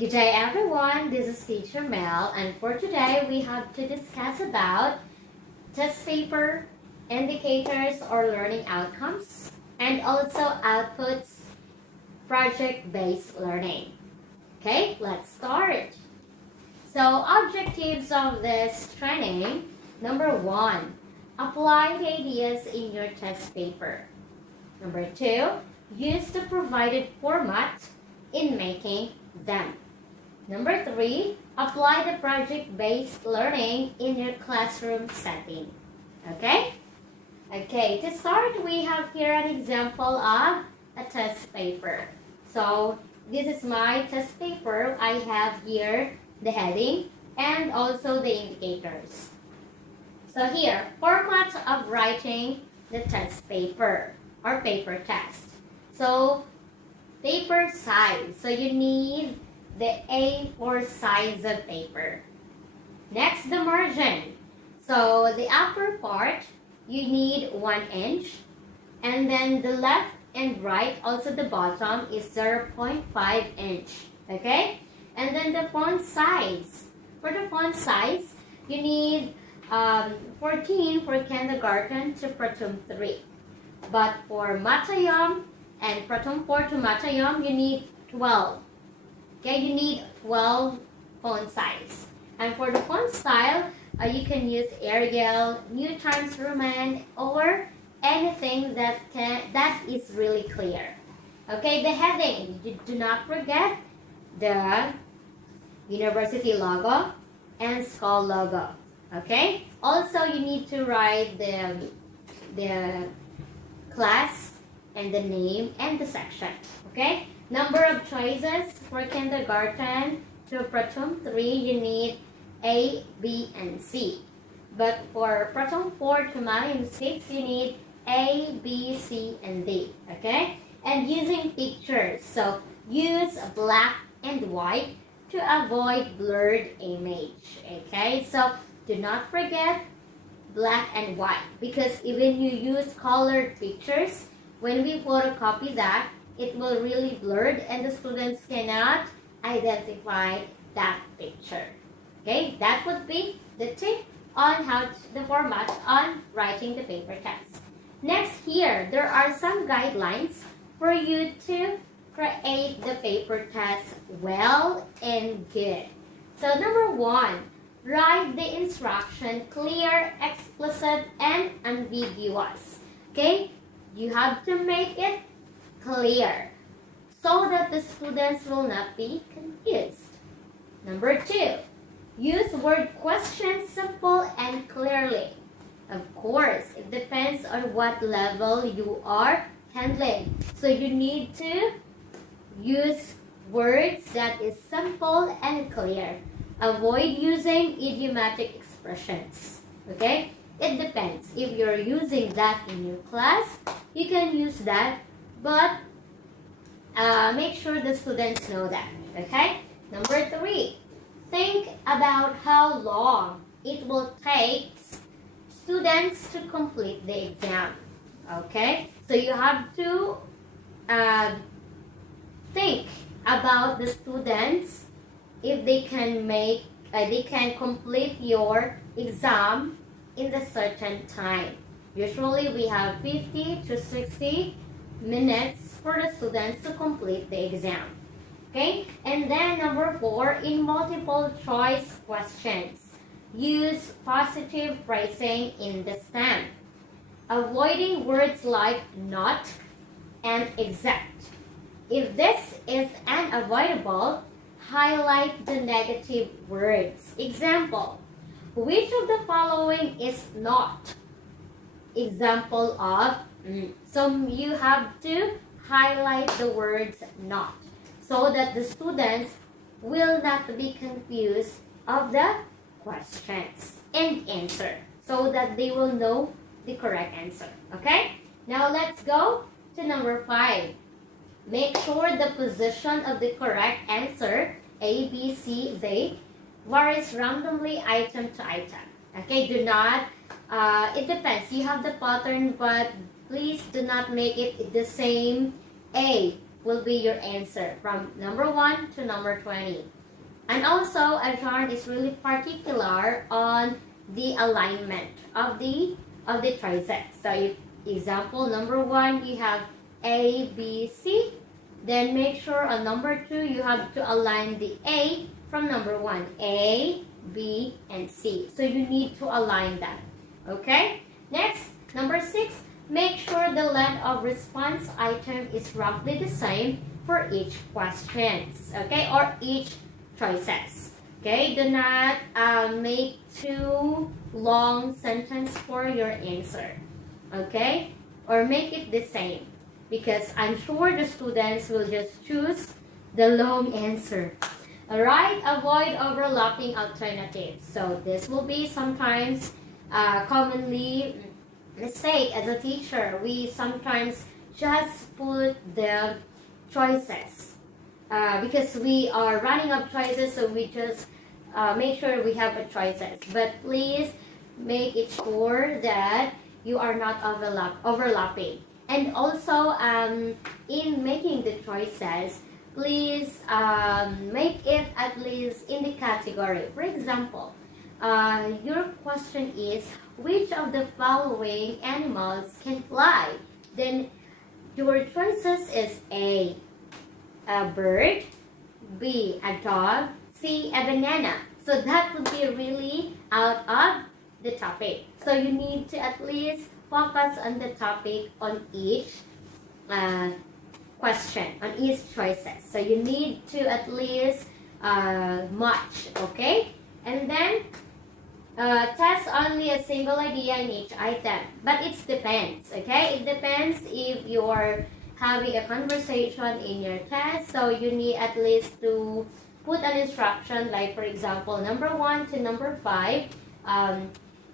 Good day everyone, this is Teacher Mel, and for today we have to discuss about test paper, indicators or learning outcomes, and also outputs, project-based learning. Okay, let's start. So objectives of this training, number 1, apply the ideas in your test paper. Number 2, use the provided format in making them. Number 3, apply the project-based learning in your classroom setting. Okay? Okay, to start, we have here an example of a test paper. So, this is my test paper. I have here the heading and also the indicators. So here, format of writing the test paper or paper test. So, paper size. So, you need the A4 size of paper. Next, the margin. So the upper part, you need 1 inch. And then the left and right, also the bottom, is 0.5 inch. Okay? And then the font size. For the font size, you need 14 for kindergarten to Pratham 3. But for Matayam and Pratham 4 to Matayam, you need 12. Okay, you need 12 font size. And for the font style, you can use Arial, New Times Roman, or anything that is really clear. Okay, the heading, do not forget the university logo and school logo. Okay, also you need to write the class and the name and the section. Okay. Number of choices for kindergarten to Pratham 3, you need A, B, and C. But for Pratham 4 to Matayam 6, you need A, B, C, and D. Okay? And using pictures. So, use black and white to avoid blurred image. Okay? So, do not forget black and white. Because even you use colored pictures, when we photocopy that, it will really blurred and the students cannot identify that picture. Okay, that would be the tip on how the format on writing the paper test. Next here, there are some guidelines for you to create the paper test well and good. So number 1, write the instruction clear, explicit, and ambiguous. Okay, you have to make it clear so that the students will not be confused. Number 2, use word questions simple and clearly. Of course, it depends on what level you are handling. So you need to use words that is simple and clear. Avoid using idiomatic expressions. Okay? It depends. If you're using that in your class, you can use that. But make sure the students know that, okay? Number 3, think about how long it will take students to complete the exam, okay? So you have to think about the students if they can complete your exam in a certain time. Usually we have 50 to 60 minutes for the students to complete the exam. Okay? And then number 4, in multiple choice questions, use positive phrasing in the stem. Avoiding words like not and exact. If this is unavoidable, highlight the negative words. Example, which of the following is not? Example of so you have to highlight the words not so that the students will not be confused of the questions and answer so that they will know the correct answer. Okay? Now let's go to number 5. Make sure the position of the correct answer A, B, C, D varies randomly item to item. Okay? Do not it depends. You have the pattern, but please do not make it the same A will be your answer from number 1 to number 20. And also, Adjarn is really particular on the alignment of the choices. So if example number 1, you have A, B, C, then make sure on number 2, you have to align the A from number 1. A, B, and C. So you need to align that. Okay? Next, number 6, make sure the length of response item is roughly the same for each questions. Okay? Or each choices. Okay? Do not make too long sentence for your answer. Okay? Or make it the same. Because I'm sure the students will just choose the long answer. Alright? Avoid overlapping alternatives. So this will be sometimes commonly mistake as a teacher. We sometimes just put the choices because we are running up choices, so we just make sure we have a choices. But please make it sure that you are not overlapping. And also, in making the choices, please make it at least in the category. For example, your question is, which of the following animals can fly? Then your choices is A, a bird, B, a dog, C, a banana. So that would be really out of the topic. So you need to at least focus on the topic on each question, on each choices. So you need to at least match, okay? And then test only a single idea in each item. But it depends, okay? It depends if you're having a conversation in your test. So you need at least to put an instruction, like for example, number 1 to number 5.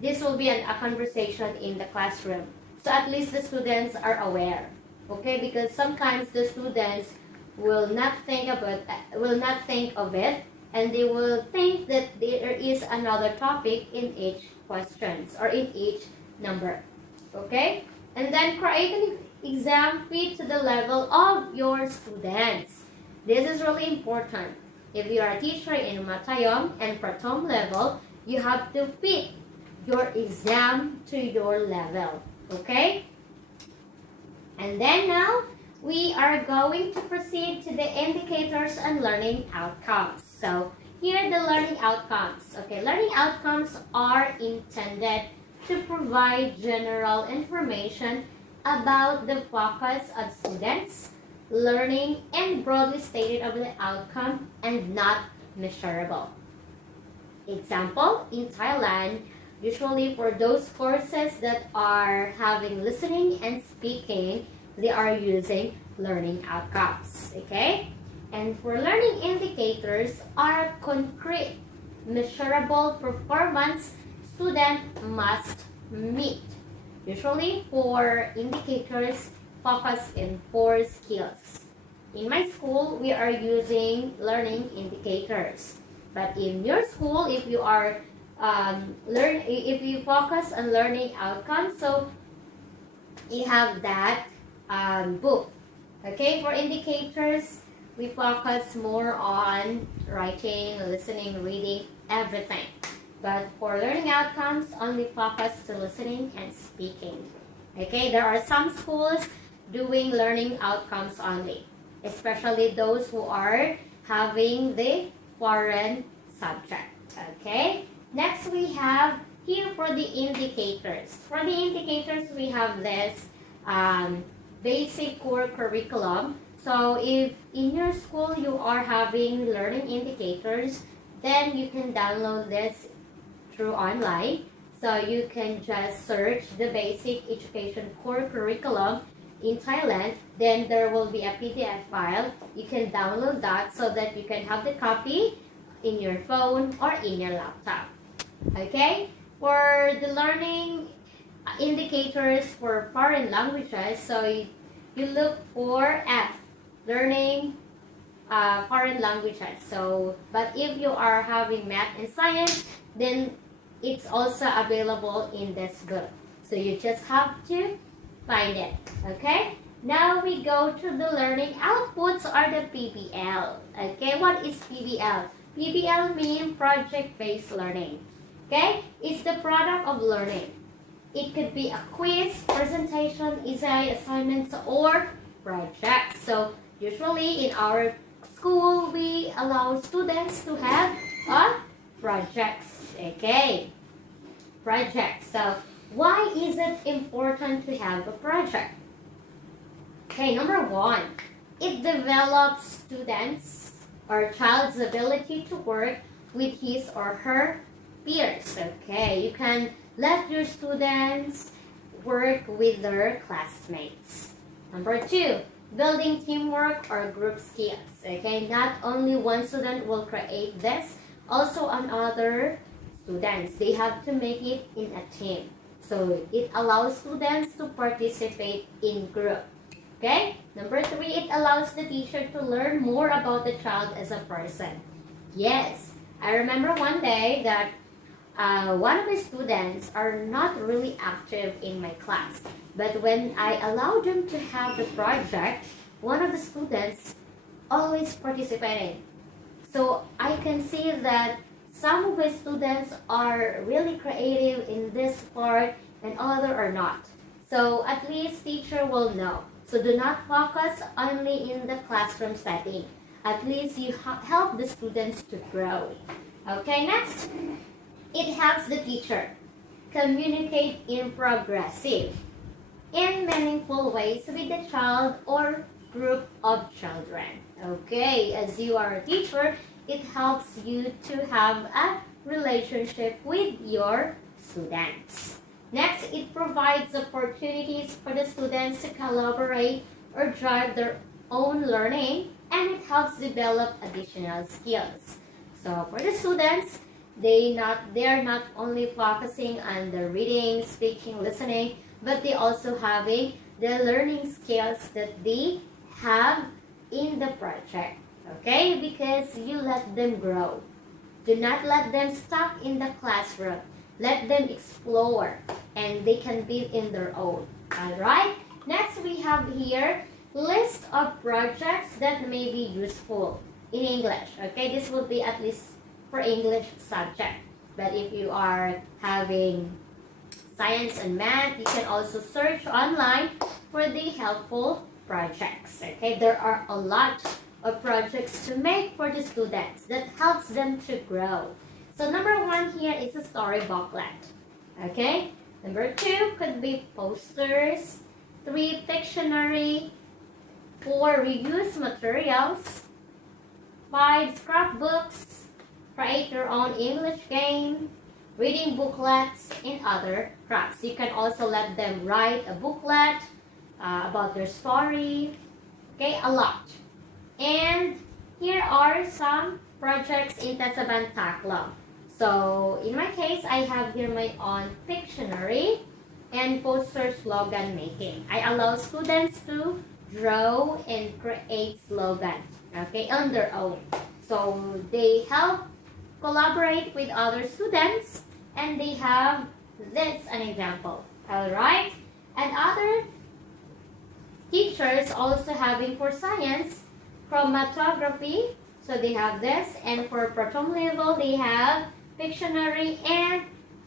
This will be a conversation in the classroom. So at least the students are aware, okay? Because sometimes the students will not think of it, and they will think that there is another topic in each questions or in each number, okay? And then create an exam fit to the level of your students. This is really important. If you are a teacher in Matayom and Pratom level, you have to fit your exam to your level, okay? And then now, we are going to proceed to the indicators and learning outcomes. So, here the learning outcomes. Okay, learning outcomes are intended to provide general information about the focus of students, learning, and broadly stated of the outcome and not measurable. Example, in Thailand, usually for those courses that are having listening and speaking, they are using learning outcomes, okay? And for learning indicators are concrete, measurable performance student must meet. Usually for indicators, focus in 4 skills. In my school, we are using learning indicators. But in your school, if you are if you focus on learning outcomes, so you have that book. Okay, for indicators, we focus more on writing, listening, reading, everything. But for learning outcomes, only focus to listening and speaking. Okay, there are some schools doing learning outcomes only, especially those who are having the foreign subject. Okay, next we have here for the indicators. For the indicators, we have this basic core curriculum. So if in your school you are having learning indicators, then you can download this through online. So you can just search the basic education core curriculum in Thailand. Then there will be a PDF file. You can download that so that you can have the copy in your phone or in your laptop. Okay? For the learning indicators for foreign languages, so you look for F, learning foreign languages. So, but if you are having math and science, then it's also available in this book. So you just have to find it. Okay? Now we go to the learning outputs or the PBL. Okay, what is PBL? PBL means project-based learning. Okay, it's the product of learning. It could be a quiz, presentation, essay, assignments, or projects. So usually in our school, we allow students to have projects. Okay, projects. So why is it important to have a project? Okay, number one, it develops students or child's ability to work with his or her peers. Okay, you can let your students work with their classmates. Number two, building teamwork or group skills. Okay, not only one student will create this, also another students. They have to make it in a team. So it allows students to participate in group. Okay, number three, it allows the teacher to learn more about the child as a person. Yes, I remember one day that one of my students are not really active in my class. But when I allowed them to have the project, one of the students always participating. So I can see that some of my students are really creative in this part and other are not. So at least teacher will know. So do not focus only in the classroom setting. At least you help the students to grow. Okay, next. It helps the teacher communicate in progressive and meaningful ways with the child or group of children. Okay, as you are a teacher, it helps you to have a relationship with your students. Next, it provides opportunities for the students to collaborate or drive their own learning, and it helps develop additional skills. So for the students, they are not only focusing on the reading, speaking, listening, but they also having the learning skills that they have in the project. Okay, because you let them grow. Do not let them stuck in the classroom. Let them explore and they can be in their own. Alright, next we have here list of projects that may be useful in English. Okay, this will be at least for English subject. But if you are having science and math, you can also search online for the helpful projects. Okay, there are a lot of projects to make for the students that helps them to grow. So number one here is a story booklet. Okay, number two could be posters. 3, Pictionary. 4, reuse materials. 5, scrapbooks. Create your own English game. Reading booklets and other crafts. You can also let them write a booklet about their story. Okay, a lot. And here are some projects in Tasaban Taklo. So in my case, I have here my own Pictionary and poster slogan making. I allow students to draw and create slogan, okay, on their own. So they help collaborate with other students and they have this an example. Alright? And other teachers also having for science chromatography. So they have this, and for proton level they have Pictionary and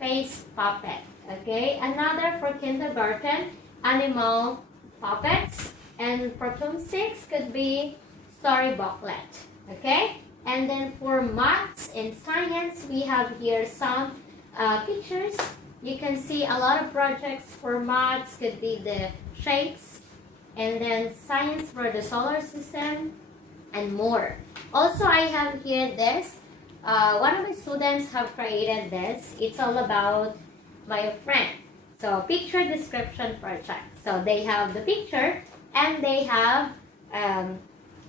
face puppet. Okay, another for kindergarten, animal puppets, and proton 6 could be story booklet. Okay, and then for maths and science, we have here some pictures. You can see a lot of projects for maths could be the shapes, and then science for the solar system, and more. Also, I have here this. One of my students have created this. It's all about my friend. So, picture description project. So, they have the picture and they have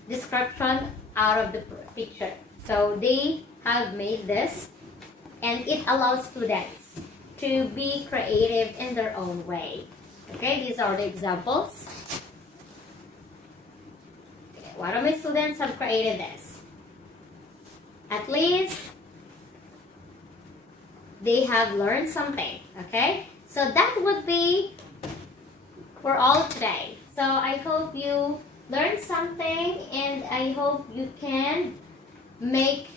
description out of the picture. So, they have made this and it allows students to be creative in their own way. Okay, these are the examples. Okay, one of my students have created this. At least they have learned something, okay? So that would be for all today. So I hope you learned something, and I hope you can make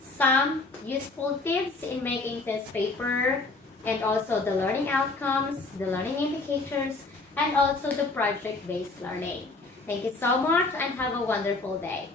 some useful tips in making test paper, and also the learning outcomes, the learning indicators, and also the project-based learning. Thank you so much and have a wonderful day.